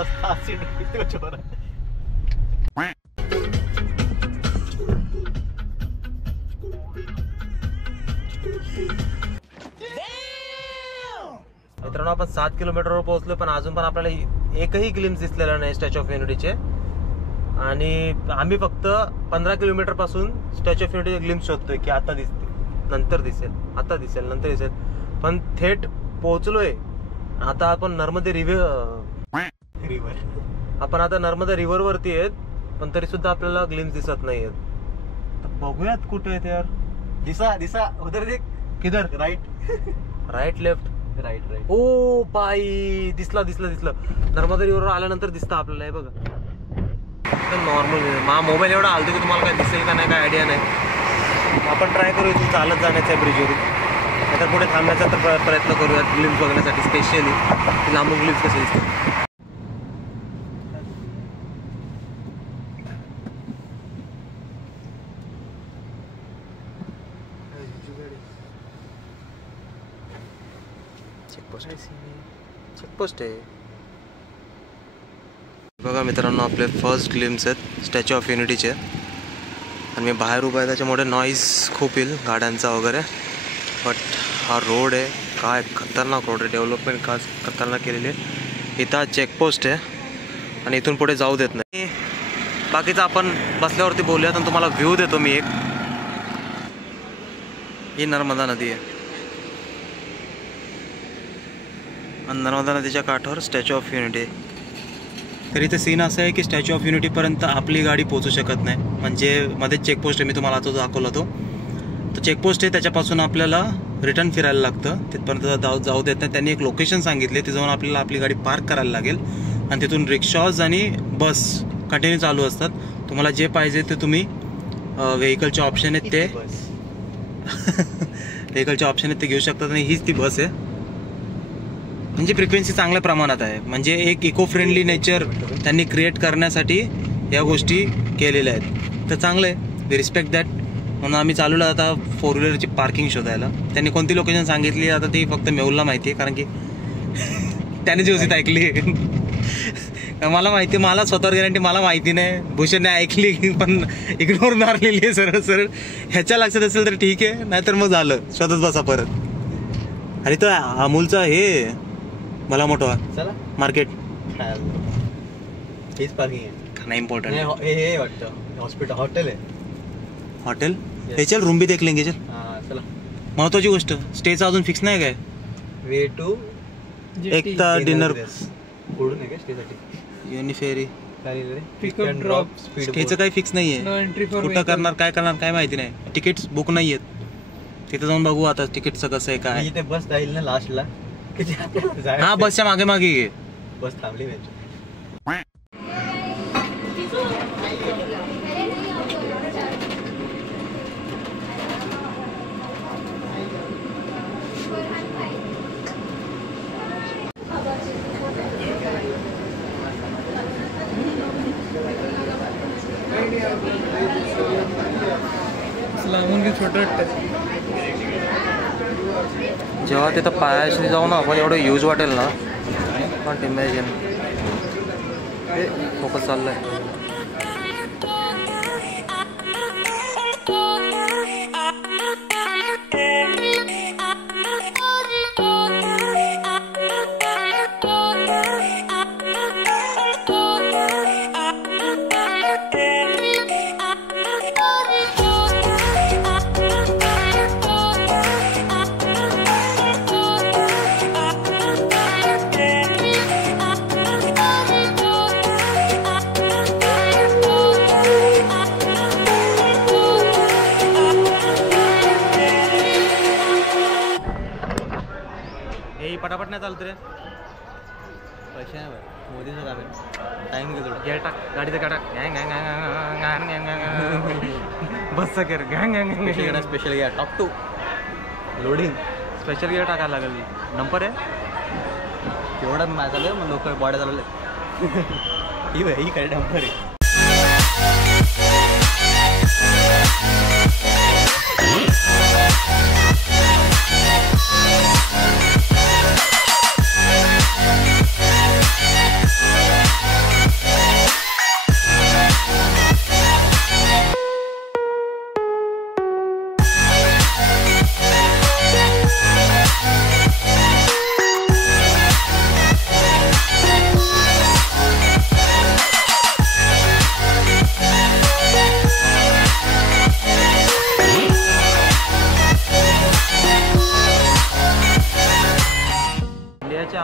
रस्ता किती छोरा मित्रांनो. आपण 7 किलोमीटरवर पोहोचलो, पण अजून पण आपल्याला एकही ग्लिम्स दिसलेला नाही स्टॅच्यू ऑफ युनिटीचे. आणि आम्ही फक्त 15 किलोमीटर पासून स्टॅच्यू ऑफ युनिटीचे ग्लिम्स शोधतोय की आता दिसते, नंतर दिसेल, आता दिसेल, नंतर दिसेल. पण थेट पोहोचलोय. आता आपण नर्मदे रिव्हर आपण आता नर्मदा रिव्हर वरती आहेत, पण तरी सुद्धा आपल्याला ग्लिम्स दिसत नाहीयेत. तर बघूयात कुठे आहेत यार. दिसा दिसा उधर देख. किधर? Right left right. O by, दिसला दिसला दिसलं. नर्मदा रिव्हर आल्यानंतर दिसतं आपल्याला. हे बघा, नॉर्मल. मा मोबाईल एवढा आलतो की तुम्हाला काय दिसेल का नाही काय आयडिया नाही. आपण ट्राय करू इथून चालत जाण्याचा ब्रिजवरून, नाहीतर पुढे थांबण्याचा तर प्रयत्न करूयात ग्लिम्स बघण्यासाठी. स्पेशली लांबून ग्लिम्स कसे दिसतात. चेकपोस्ट आहे बघा मित्रांनो. आपले फर्स्ट ग्लिम्स आहेत स्टॅच्यू ऑफ युनिटीचे. आणि मी बाहेर उभा आहे, त्याच्यामुळे नॉईज खूप येईल गाड्यांचा वगैरे. बट हा रोड आहे, काय खतरनाक रोड आहे. डेव्हलपमेंट का खतरनाक केलेली आहे. इथं चेकपोस्ट आहे आणि इथून पुढे जाऊ देत नाही. बाकीचं आपण बसल्यावरती बोलूयात आणि तुम्हाला व्ह्यू देतो मी एक. ही नर्मदा नदी आहे आणि नर्मदा नदीच्या काठावर स्टॅच्यू ऑफ युनिटी आहे. तर इथे सीन असं आहे की स्टॅच्यू ऑफ युनिटीपर्यंत आपली गाडी पोहोचू शकत नाही. म्हणजे मध्ये चेकपोस्ट आहे, मी तुम्हाला आता दाखवला तो चेकपोस्ट आहे. त्याच्यापासून आपल्याला रिटर्न फिरायला लागतं. तिथपर्यंत जाऊ देत नाही. त्यांनी एक लोकेशन सांगितले, तिथे जाऊन आपल्याला आपली गाडी पार्क करायला लागेल. आणि तिथून रिक्षाज आणि बस कंटिन्यू चालू असतात. तुम्हाला जे पाहिजे ते तुम्ही व्हेकलचे ऑप्शन आहेत ते व्हेकलचे ऑप्शन आहेत ते घेऊ शकतात. आणि हीच ती बस आहे. म्हणजे फ्रिक्वेन्सी चांगल्या प्रमाणात आहे. म्हणजे एक इको फ्रेंडली नेचर त्यांनी क्रिएट करण्यासाठी या गोष्टी केलेल्या आहेत. तर चांगलं आहे, वी रिस्पेक्ट दॅट. म्हणून आम्ही चालवलं आता 4 व्हीलरची पार्किंग शोधायला. त्यांनी कोणती लोकेशन सांगितली आता ती फक्त मेहुलला माहिती आहे, कारण की त्याने जी होती ऐकली. मला माहिती, मला स्वतःवर गॅरंटी मला माहिती नाही. भूषणने ऐकली पण इग्नोर मारलेली आहे सरळ सरळ. ह्याच्या लक्षात असेल तर ठीक आहे, नाहीतर मग झालं शोधत बसा परत. आणि तो अमूलचा हे मला मोठा चला मार्केट हेच पार्किंग आहे. खाना इम्पॉर्टंट हे वाटतं. हॉस्पिटल हॉटेल आहे. हॉटेल हे चल रूम भी देख लेंगे. चल चला. महत्वाची गोष्ट स्टेचा अजून फिक्स नाही काय. वे टू एक तर डिनर पुढून आहे का स्टेसाठी. युनिफेरी पिकअप ड्रॉप स्टेचं काही फिक्स नाहीये. कुठं करणार काय करणार काय माहिती नाही. तिकीट्स बुक नाही आहेत. तिथे जाऊन बघू आता तिकीटचं कसं आहे काय. इथे बस जाईल ना लास्टला. हा बसच्या मागे मागे घे. बस थांबली. जेव्हा तिथं पायाशी जाऊ ना आपण एवढं यूज वाटेल ना. पण इमॅजिन फोकस चाललंय. पटापट नाही चालत रे. पैसे नाही भाई, मोदीचं काम टाइम घेतो. गेअर टाक गाडीचं काटा. बसचं केअर गँग special gear top 2 loading special gear टाकायला लागेल. नंबर आहे एवढं माझं चालू आहे. मग लोक बॉड्या चालवले ही काय नंबर आहे.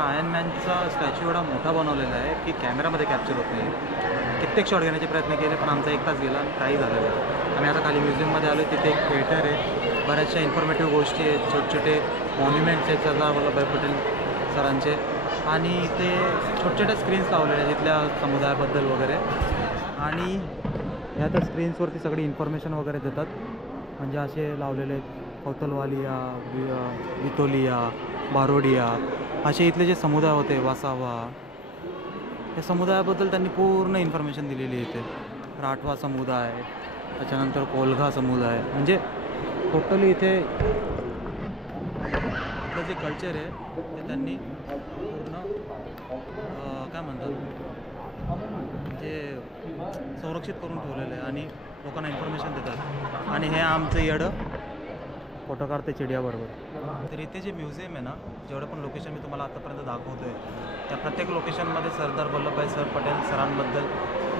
आयर्न मॅनचा स्टॅच्यू एवढा मोठा बनवलेला आहे की कॅमेरामध्ये कॅप्चर होत नाही. कित्येक शॉट घेण्याचे प्रयत्न केले पण आमचा 1 तास गेला आणि काही झालं नाही. आम्ही आता खाली म्युझियममध्ये आलो. तिथे एक थिएटर आहे, बऱ्याचशा इन्फॉर्मेटिव्ह गोष्टी आहेत, छोटे छोटे मॉन्युमेंट्स आहेत सरदार वल्लभभाई पटेल सरांचे, आणि ते छोटे छोटे स्क्रीन्स लावलेले आहेत तिथल्या समुदायाबद्दल वगैरे. आणि ह्या त्या स्क्रीन्सवरती सगळी इन्फॉर्मेशन वगैरे देतात. म्हणजे असे लावलेले आहेत कौतलवालिया, वितोलिया, बारोडिया, असे इथले जे समुदाय होते, वासावा, त्या समुदायाबद्दल त्यांनी पूर्ण इन्फॉर्मेशन दिलेली आहे इथे. राठवा समुदाय, त्याच्यानंतर कोलघा समुदाय, म्हणजे टोटली इथे इथलं जे कल्चर आहे ते त्यांनी पूर्ण काय म्हणतात म्हणजे संरक्षित करून ठेवलेलं आहे आणि लोकांना इन्फॉर्मेशन देतात. आणि हे आमचं येडं फोटो काढते चिडियाबरोबर. तर इथे जे म्युझियम आहे ना, जेवढं पण लोकेशन मी तुम्हाला आतापर्यंत दाखवतो आहे, त्या प्रत्येक लोकेशनमध्ये सरदार वल्लभभाई पटेल सरांबद्दल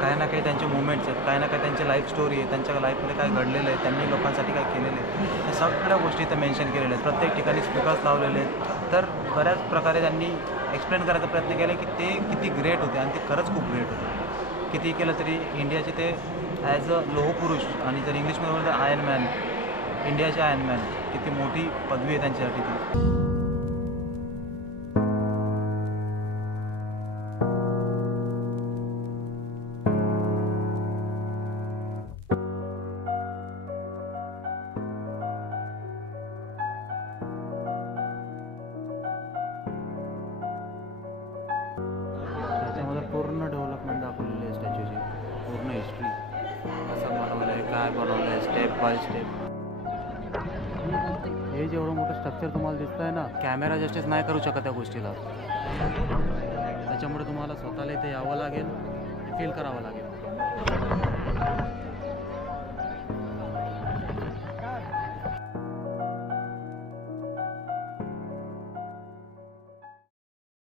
काही ना काही त्यांचे मुवमेंट्स आहेत, काही ना काही त्यांची लाईफ स्टोरी आहे, त्यांच्या लाईफमध्ये काय घडलेलं आहे, त्यांनी लोकांसाठी काय केलेलं आहे, या सगळ्या गोष्टी इथं मेन्शन केलेल्या आहेत. प्रत्येक ठिकाणी स्पीकर्स लावलेले आहेत. तर बऱ्याच प्रकारे त्यांनी एक्सप्लेन करायचा प्रयत्न केला की ते किती ग्रेट होते आणि ते खरंच खूप ग्रेट होते. किती केलं तरी इंडियाचे ते ॲज अ लोहपुरुष, आणि जर इंग्लिशमध्ये बोललं तर आयर्न मॅन, इंडियाचे आयर्न मॅन, किती मोठी पदवी आहे त्यांच्यासाठी ती. त्याच्यामध्ये पूर्ण डेव्हलपमेंट दाखवलेली आहे स्टॅच्यूची, पूर्ण हिस्ट्री, कसं बनवलं आहे, काय बनवलं आहे, स्टेप बाय स्टेप. हे जेवढं मोठं स्ट्रक्चर तुम्हाला दिसतं आहे ना, कॅमेरा जस्टिस नाही करू शकत त्या गोष्टीला. त्याच्यामुळे तुम्हाला स्वतःला इथे यावं लागेल, फील करावं लागेल.